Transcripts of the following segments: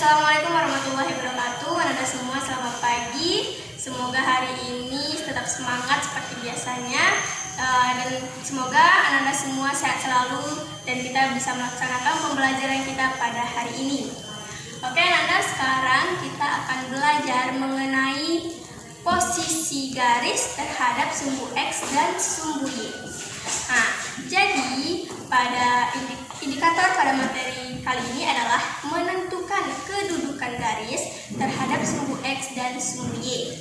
Assalamualaikum warahmatullahi wabarakatuh. Anda semua selamat pagi. Semoga hari ini tetap semangat seperti biasanya, dan semoga Anda semua sehat selalu dan kita bisa melaksanakan pembelajaran kita pada hari ini. Oke Anda, sekarang kita akan belajar mengenai posisi garis terhadap sumbu X dan sumbu Y. Nah, jadi pada indikator pada materi kali ini adalah menentukan kedudukan garis terhadap sumbu X dan sumbu Y.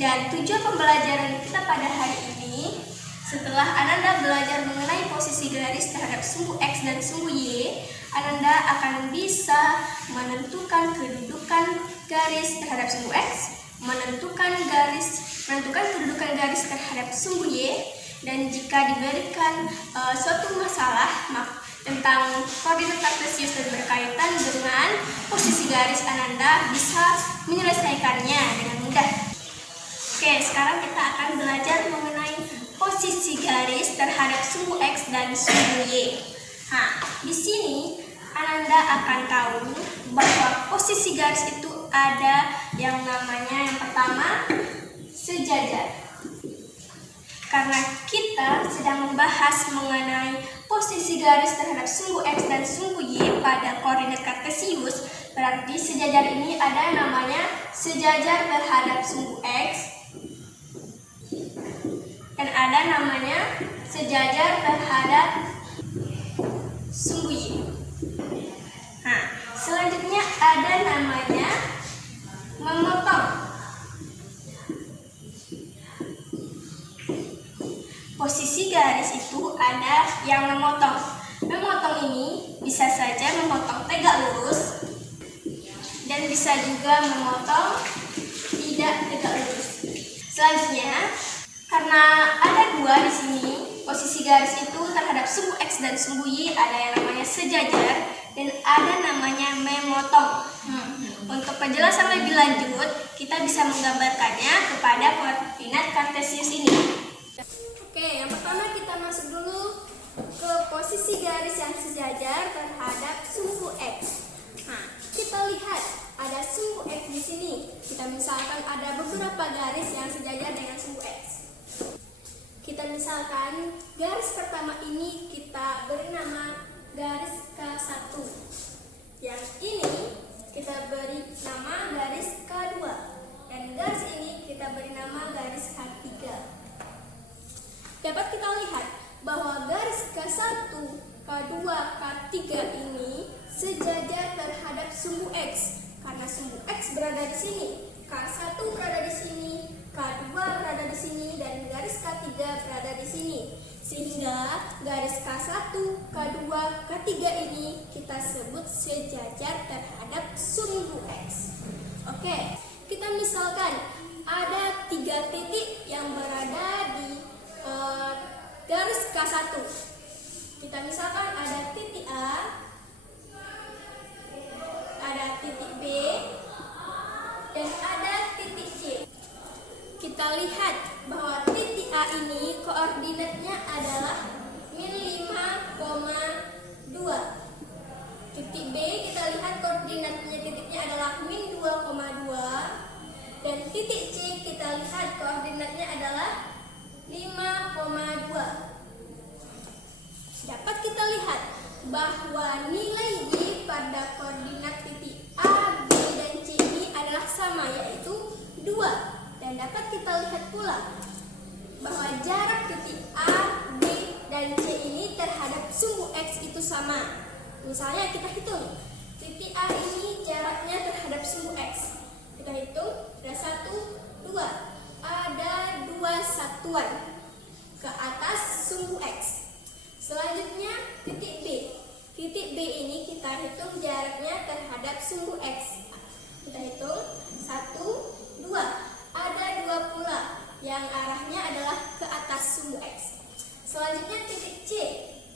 Dan tujuan pembelajaran kita pada hari ini, setelah Ananda belajar mengenai posisi garis terhadap sumbu X dan sumbu Y, Ananda akan bisa menentukan kedudukan garis terhadap sumbu X, menentukan kedudukan garis terhadap sumbu Y, dan jika diberikan suatu masalah tentang koordinat kartesius dan berkaitan dengan posisi garis, Ananda bisa menyelesaikannya dengan mudah. Oke, sekarang kita akan belajar mengenai posisi garis terhadap sumbu X dan sumbu Y. Nah, di sini Ananda akan tahu bahwa posisi garis itu ada yang namanya, yang pertama, sejajar. Karena kita sedang membahas mengenai posisi garis terhadap sumbu X dan sumbu Y pada koordinat kartesius, berarti sejajar ini ada namanya sejajar terhadap sumbu X dan ada namanya sejajar terhadap sumbu Y. Nah, selanjutnya ada namanya memotong. Posisi garis itu ada yang memotong. Memotong ini bisa saja memotong tegak lurus dan bisa juga memotong tidak tegak lurus. Selanjutnya, karena ada dua di sini, posisi garis itu terhadap sumbu X dan sumbu Y ada yang namanya sejajar dan ada namanya memotong. Untuk penjelasan lebih lanjut, kita bisa menggambarkannya kepada koordinat kartesius ini. Oke, yang pertama kita masuk dulu ke posisi garis yang sejajar terhadap sumbu X. Nah, kita lihat ada sumbu X di sini. Kita misalkan ada beberapa garis yang sejajar dengan sumbu X. Kita misalkan garis pertama ini kita beri nama garis K1. Yang ini kita beri nama garis K2. Dan garis ini kita beri nama garis K3. Dapat kita lihat bahwa garis K1, K2, K3 ini sejajar terhadap sumbu X. Karena sumbu X berada di sini, K1 berada di sini, K2 berada di sini, dan garis K3 berada di sini. Sehingga garis K1, K2, K3 ini kita sebut sejajar terhadap sumbu X. Oke, kita misalkan ada 3 titik yang berada di garis K1. Kita misalkan ada titik A, ada titik B, dan ada titik C. Kita lihat bahwa titik A ini koordinatnya adalah min 5,2. Titik B kita lihat koordinatnya titiknya adalah min 2,2. Dan titik C kita lihat koordinatnya adalah 5,2. Dapat kita lihat bahwa nilai Y pada koordinat titik A, B, dan C ini adalah sama, yaitu 2. Dan dapat kita lihat pula bahwa jarak titik A, B, dan C ini terhadap sumbu X itu sama. Misalnya kita hitung, titik A ini jaraknya terhadap sumbu X. Kita hitung, ada 1, 2. Ada 2 satuan ke atas sumbu X. Selanjutnya titik B. Titik B ini kita hitung jaraknya terhadap sumbu X. Kita hitung 1, 2. Ada 2 pula yang arahnya adalah ke atas sumbu X. Selanjutnya titik C.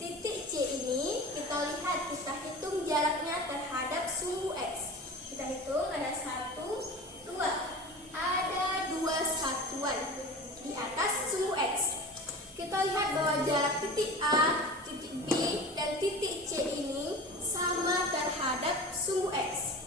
Titik C ini kita lihat, kita hitung jaraknya terhadap sumbu X. Kita hitung ada 1, 2. Ada 2 satuan di atas sumbu X. Kita lihat bahwa jarak titik A, titik B, dan titik C ini sama terhadap sumbu X.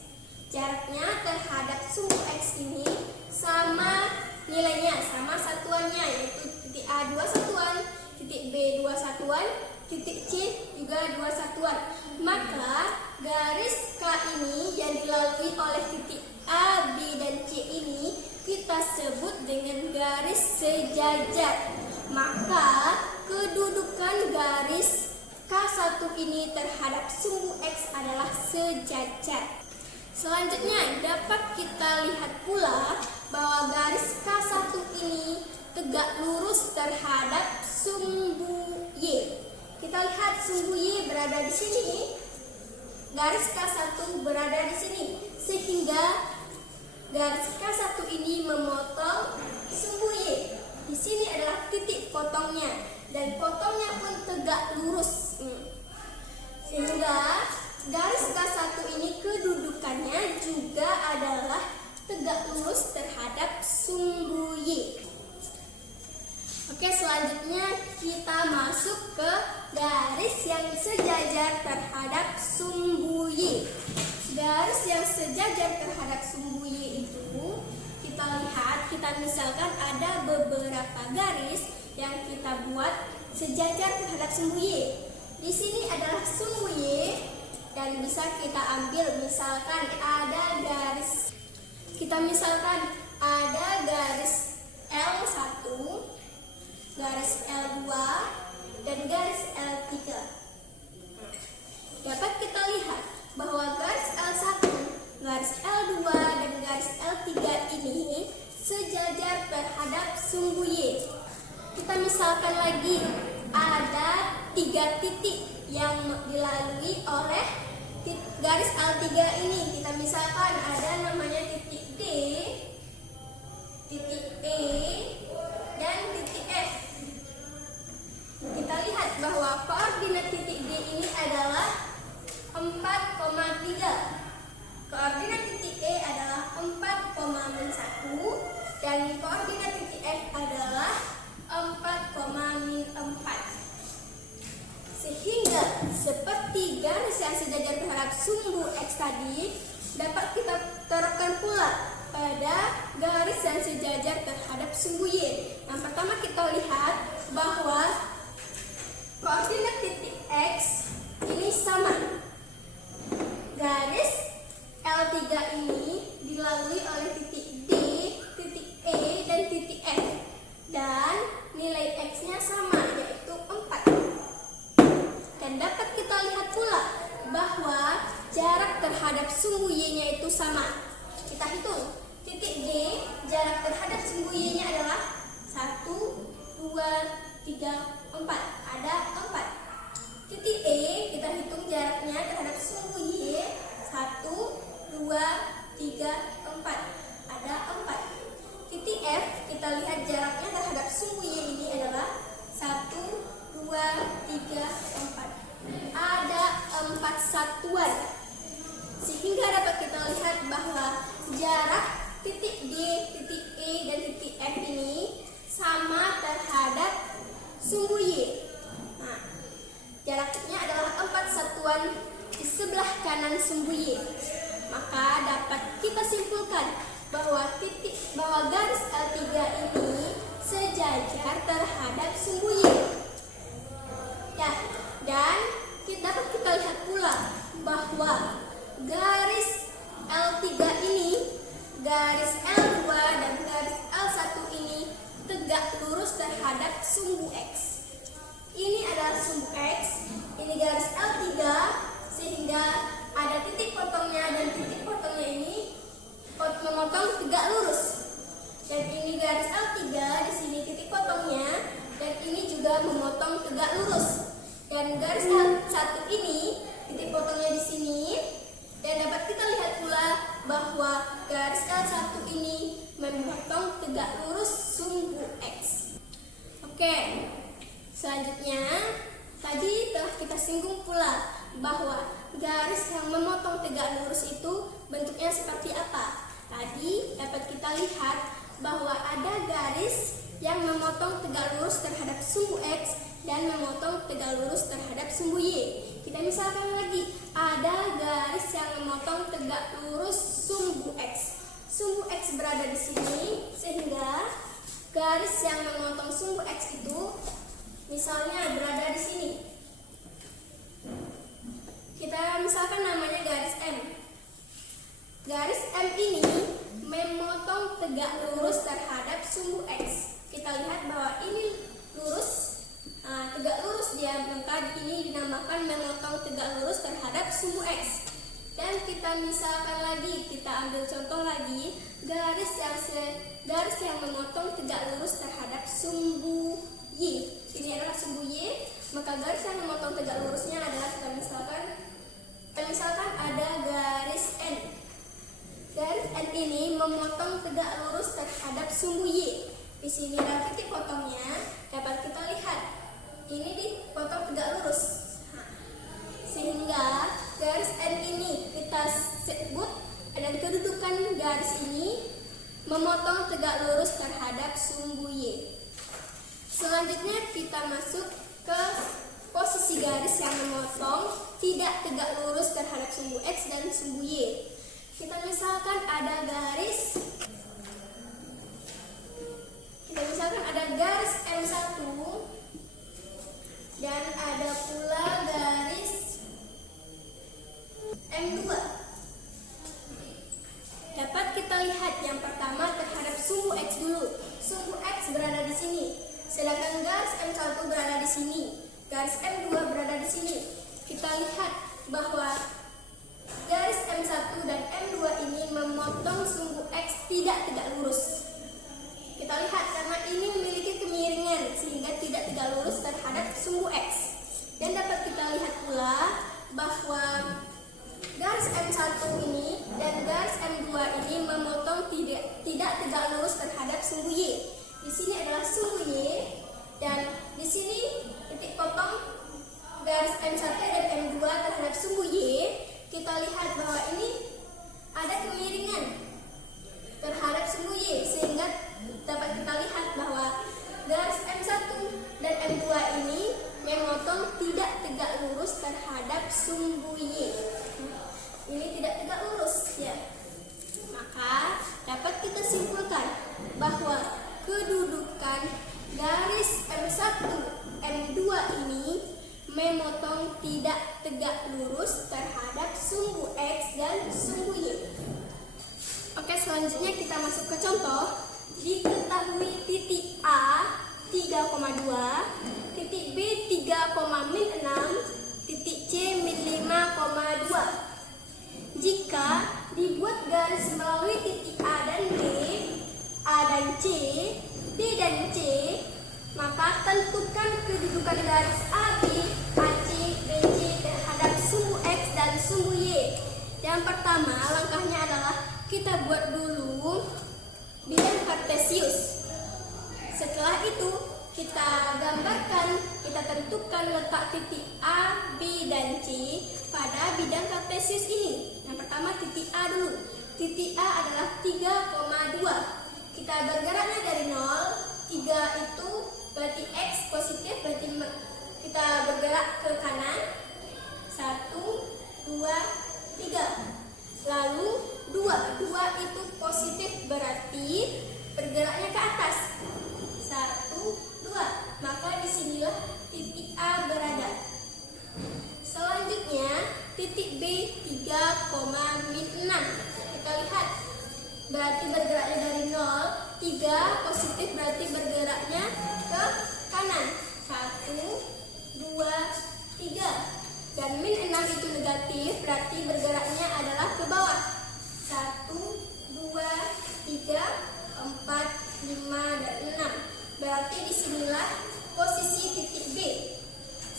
jaraknya terhadap sumbu X ini sama nilainya, sama satuannya, yaitu titik A 2 satuan, titik B 2 satuan, titik C juga 2 satuan. Maka garis K ini yang dilalui oleh titik A, B, dan C ini kita sebut dengan garis sejajar. Maka kedudukan garis K1 ini terhadap sumbu X adalah sejajar. Selanjutnya dapat kita lihat pula bahwa garis K1 ini tegak lurus terhadap sumbu Y. Kita lihat sumbu Y berada di sini, garis K1 berada di sini, sehingga garis K1 ini memotong sumbu Y. Di sini adalah titik potongnya, dan potongnya pun tegak lurus. Sehingga garis K1 ini kedudukannya juga adalah tegak lurus terhadap sumbu Y. Oke, selanjutnya kita masuk ke garis yang sejajar terhadap sumbu Y. Garis yang sejajar terhadap sumbu Y itu kita lihat, kita misalkan ada beberapa garis yang kita buat sejajar terhadap sumbu Y. Di sini adalah sumbu Y dan bisa kita ambil, misalkan ada garis, kita misalkan ada garis L1, garis L2, dan garis L3. Dapat kita lihat bahwa garis L1, garis L2, dan garis L3 ini sejajar terhadap sumbu Y. Kita misalkan lagi ada 3 titik yang dilalui oleh garis L3 ini. Kita misalkan ada namanya titik D, titik E, dan titik F. Kita lihat bahwa koordinat titik D ini adalah 4,3. Koordinat titik E adalah 4,1 dan koordinat titik F adalah 4,4. Sehingga seperti garis yang sejajar terhadap sumbu X tadi, dapat kita terapkan pula pada garis yang sejajar terhadap sumbu Y. Yang pertama kita lihat bahwa koordinat titik X ini sama. Garis L3 ini dilalui oleh titik D, titik E, dan titik F. Dan nilai X-nya sama, yaitu 4. Dan dapat kita lihat pula bahwa jarak terhadap sumbu Y-nya itu sama. Kita hitung. Titik D, jarak terhadap sumbu Y-nya adalah 1, 2, 3, 4. Ada 4. Titik E, kita hitung jaraknya terhadap sumbu Y. 1, 2, 3, 4. Ada 4. Titik F, kita lihat jaraknya terhadap sumbu Y ini adalah 1, 2, 3, 4. Ada 4 satuan. Sehingga dapat kita lihat bahwa jarak titik D, titik E, dan titik F ini sama terhadap sumbu Y. Nah, jaraknya adalah 4 satuan di sebelah kanan sumbu Y. Maka dapat kita simpulkan bahwa garis L3 ini sejajar terhadap sumbu Y. Ya, dan dapat kita lihat pula bahwa garis L3 ini, garis L2, dan garis L1 ini tegak lurus terhadap sumbu X. Ini adalah sumbu X, ini garis L3, sehingga ada titik potongnya, dan titik potongnya ini memotong tegak lurus. Dan ini garis L3, di sini titik potongnya, dan ini juga memotong tegak lurus. Dan garis L1 ini titik potongnya di sini, dan dapat kita lihat pula bahwa garis L1 ini memotong tegak lurus sumbu X. Oke, selanjutnya tadi telah kita singgung pula bahwa garis yang memotong tegak lurus itu bentuknya seperti apa. Tadi dapat kita lihat bahwa ada garis yang memotong tegak lurus terhadap sumbu X dan memotong tegak lurus terhadap sumbu Y. Kita misalkan lagi, ada garis yang memotong tegak lurus sumbu X. Sumbu X berada di sini, sehingga garis yang memotong sumbu X itu misalnya berada di sini. Kita misalkan namanya garis M. Garis M ini memotong tegak lurus terhadap sumbu X. Kita lihat bahwa ini lurus, tegak lurus dia, maka ini dinamakan memotong tegak lurus terhadap sumbu X. Dan kita misalkan lagi, kita ambil contoh lagi, garis yang memotong tegak lurus terhadap sumbu Y. Ini adalah sumbu Y, maka garis yang memotong tegak lurusnya adalah kita misalkan ada garis N. Garis N ini memotong tegak lurus terhadap sumbu Y. Di sini ada titik potongnya, dapat kita lihat. Ini dipotong tegak lurus. Sehingga garis N ini kita sebut dan kedudukan garis ini memotong tegak lurus terhadap sumbu Y. Selanjutnya kita masuk ke posisi garis yang memotong tidak tegak lurus terhadap sumbu X dan sumbu Y. Kita misalkan ada garis M1 dan ada pula garis M2. Dapat kita lihat yang pertama terhadap sumbu X dulu. Sumbu X berada di sini, sedangkan garis M1 berada di sini. Garis M2 berada di sini. Kita lihat bahwa garis M1 dan M2 ini memotong sumbu X tidak tegak lurus. Kita lihat karena ini memiliki kemiringan sehingga tidak tegak lurus terhadap sumbu X. Dan dapat kita lihat pula bahwa garis M1 ini dan garis M2 ini memotong tidak tegak lurus terhadap sumbu Y. Di sini adalah sumbu Y dan di sini titik potong garis M1 dan M2 terhadap sumbu Y. Kita lihat bahwa ini ada kemiringan terhadap sumbu Y, sehingga dapat kita lihat bahwa garis M1 dan M2 ini memotong tidak tegak lurus terhadap sumbu Y. Ini tidak tegak lurus ya. Maka dapat kita simpulkan bahwa kedudukan garis M1, M2 ini memotong tidak tegak lurus terhadap sumbu X dan sumbu Y. Oke, selanjutnya kita masuk ke contoh. Diketahui titik A 3,2, titik B 3,-6, titik C -5,2. Jika dibuat garis melalui titik A dan B, A dan C, B dan C, maka tentukan kedudukan garis AB, AC, BC terhadap sumbu X dan sumbu Y. Yang pertama, langkahnya adalah kita buat dulu bidang kartesius. Setelah itu, kita gambarkan, kita tentukan letak titik A, B, dan C pada bidang kartesius ini. Yang pertama titik A dulu. Titik A adalah 3,2. Kita bergeraknya dari 0, 3 itu berarti X positif, berarti kita bergerak ke kanan. 1, 2, 3. Lalu 2 itu positif, berarti bergeraknya ke atas. 1, 2. Maka disinilah titik A berada. Selanjutnya titik B 3,-6. Kita lihat berarti bergeraknya dari 0, 3 positif berarti bergeraknya ke kanan. 1, 2, 3. Dan -6 itu negatif berarti bergeraknya adalah ke bawah. 1, 2, 3, 4, 5, dan 6. Berarti disinilah posisi titik B.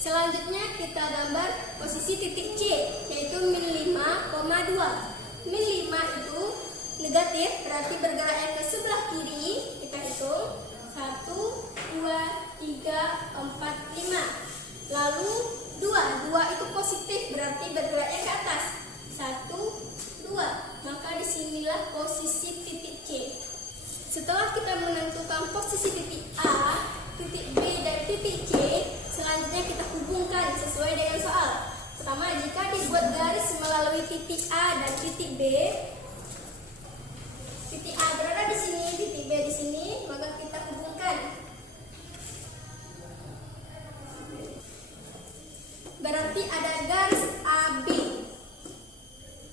Selanjutnya kita gambar posisi titik C, yaitu -5,2. -5 itu negatif, berarti bergeraknya ke sebelah kiri. Kita hitung 1, 2, 3, 4, 5. Lalu 2 itu positif, berarti bergeraknya ke atas. 1, 2. Maka disinilah posisi titik C. Setelah kita menentukan posisi titik A, titik B, dan titik C, Selanjutnya kita hubungkan sesuai dengan soal. Pertama, jika dibuat garis melalui titik A dan titik B, titik A berada di sini, titik B di sini, maka kita hubungkan. Berarti ada garis AB.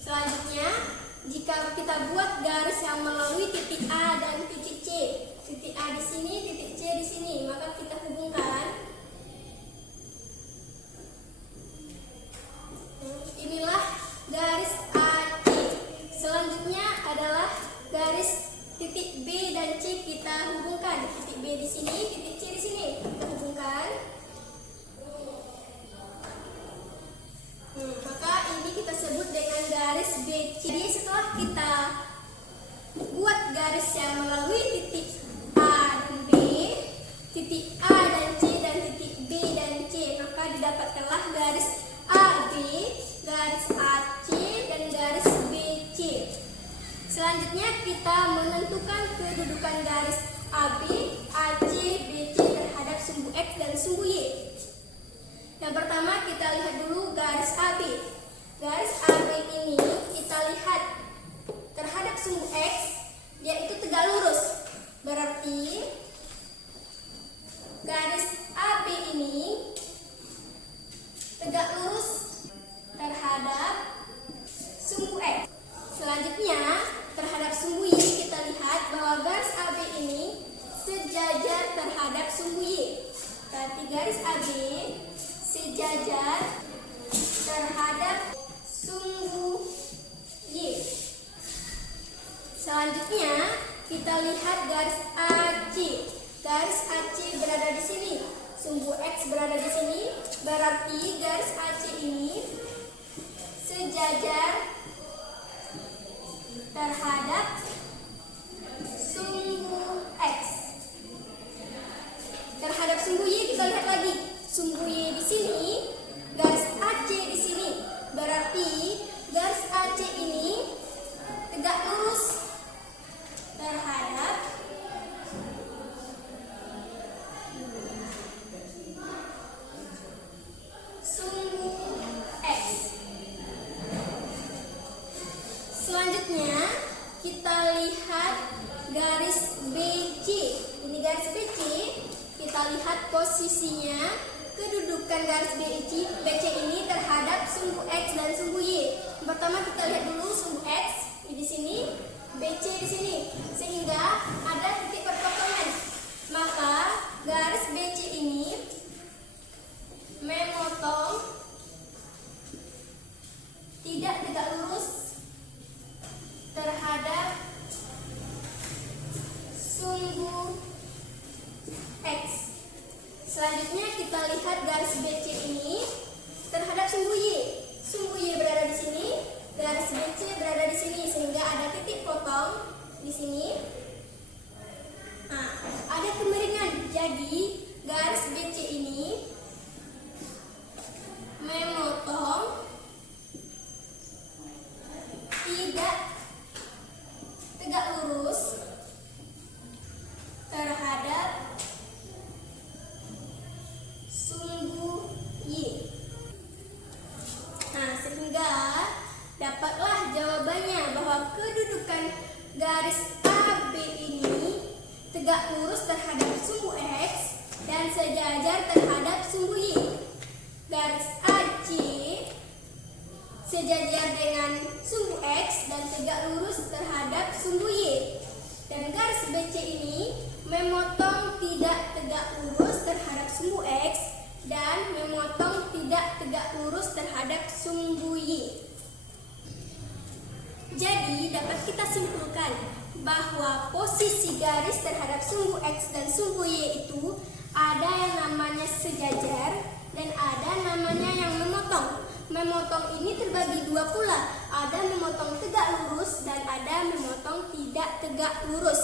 Selanjutnya, jika kita buat garis yang melalui titik A dan titik C, titik A di sini, titik C di sini, maka kita hubungkan. Inilah garis AC. Selanjutnya adalah garis titik B dan C, kita hubungkan. Titik B di sini, titik C di sini, kita hubungkan. Maka ini kita sebut dengan garis BC. Jadi setelah kita buat garis yang melalui titik A dan B, titik A dan C dan titik B dan C, maka didapatkanlah garis AB, garis AC, dan garis BC. Selanjutnya kita menentukan kedudukan garis AB, AC, BC terhadap sumbu X dan sumbu Y. Yang pertama kita lihat dulu garis AB. Garis AB ini kita lihat terhadap sumbu X, yaitu tegak lurus. Berarti garis AB ini tegak lurus terhadap sumbu X. Selanjutnya terhadap sumbu Y kita lihat bahwa garis AB ini sejajar terhadap sumbu Y. Berarti garis AB sejajar terhadap sumbu Y. Selanjutnya kita lihat garis AC. Garis AC berada di sini, sumbu X berada di sini, berarti garis AC ini sejajar terhadap sumbu X. Terhadap sumbu Y kita lihat lagi, sumbu Y di sini, garis AC di sini, berarti garis AC ini tegak lurus terhadap sumbu X. Selanjutnya kita lihat garis BC. Ini garis BC, kita lihat posisinya, kedudukan garis BC ini terhadap sumbu X dan sumbu Y. Pertama kita lihat dulu sumbu X di sini, BC di sini, sehingga ada titik perpotongan. Maka garis BC ini memotong tidak tegak lurus terhadap sumbu X. Selanjutnya kita lihat garis BC ini terhadap sumbu Y. Sumbu Y berada di sini, garis BC berada di sini, sehingga ada titik potong di sini. Nah, ada kemiringan. Jadi garis BC ini memotong tidak tegak lurus terhadap sumbu Y. Nah, sehingga dapatlah jawabannya bahwa kedudukan garis AB ini tegak lurus terhadap sumbu X dan sejajar terhadap sumbu Y. Garis AC sejajar dengan sumbu X dan tegak lurus terhadap sumbu Y. Dan garis BC ini memotong tidak tegak lurus terhadap sumbu X dan memotong tidak tegak lurus terhadap sumbu Y. Jadi dapat kita simpulkan bahwa posisi garis terhadap sumbu X dan sumbu Y itu ada yang namanya sejajar dan ada namanya yang memotong. Memotong ini terbagi dua pula, ada memotong tegak lurus dan ada memotong tidak tegak lurus.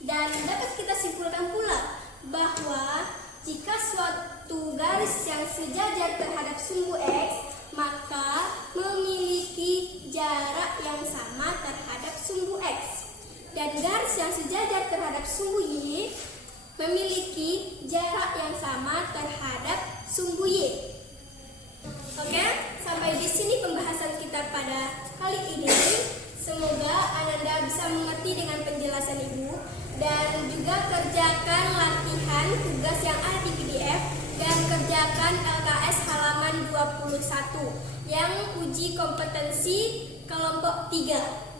Dan dapat kita simpulkan pula bahwa jika suatu garis yang sejajar terhadap sumbu X, maka memiliki jarak yang sama terhadap sumbu X. Dan garis yang sejajar terhadap sumbu Y memiliki jarak yang sama terhadap sumbu Y. Oke, sampai di sini pembahasan kita pada kali ini. Semoga Ananda bisa mengerti dengan penjelasan Ibu dan juga kerjakan latihan tugas yang ada di PDF dan kerjakan LKS halaman 21 yang uji kompetensi kelompok 3.